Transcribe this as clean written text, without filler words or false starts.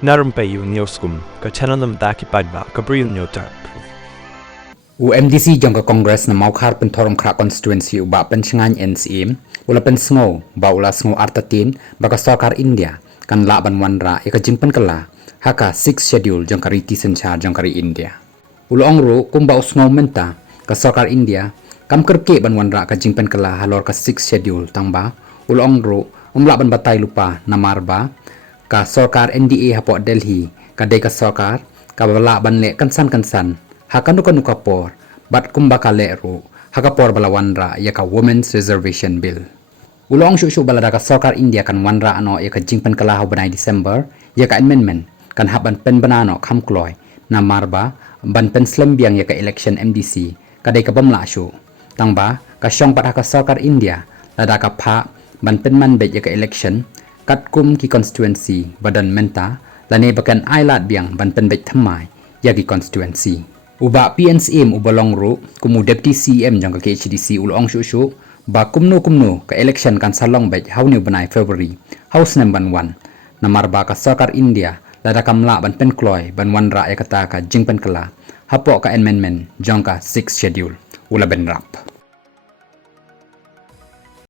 Narum payu nioskum, ka chananam daki padba, ka bril nyo tarp. UMDC jong ka Congress na maukhar pen thorom khra constituency uba pen chengan NCM ula pen sngo ba ula sngo artatin baka sarkar India kan la ban wanra e ka jingpen kala haka 6 schedule jong ka riti senchar jong kari India ula ongru kumba sngo menta ka sarkar India kam kerke ban wanra ka jingpen kala halor ka 6 schedule tangba ula ongru umla ban batai lupa namarba ka sarkar NDA hapo Delhi ka de ka sarkar ka bala ban le kansan hakanuka por bat kumbaka leru hakapor bala wanra ya ka Women's Reservation Bill ulong shu bala ka sarkar India kan wanra ano ya ka jingpen kala banai December ya ka amendment kan haban pen banano khamkloy na marba ban pen slembiang ya ka election MDC kadai ka bamla shu tangba ka syong pat ka sarkar India lada ka pha ban pen man be ya ka election katkum ki constituency badan menta lane bakan ailat biang ban pen be thamai ya ki constituency uba PNCM ubalong ru kumu deputy CM jang ka HDC ulong shu ba kumno ka election kan salong bet hauni banai February house number 1 namar ba ka sarkar India lada kamla ban pen kloy ban wanra ya kata ka jingpen kala hapo ka amendment jang ka 6 schedule ula ben rap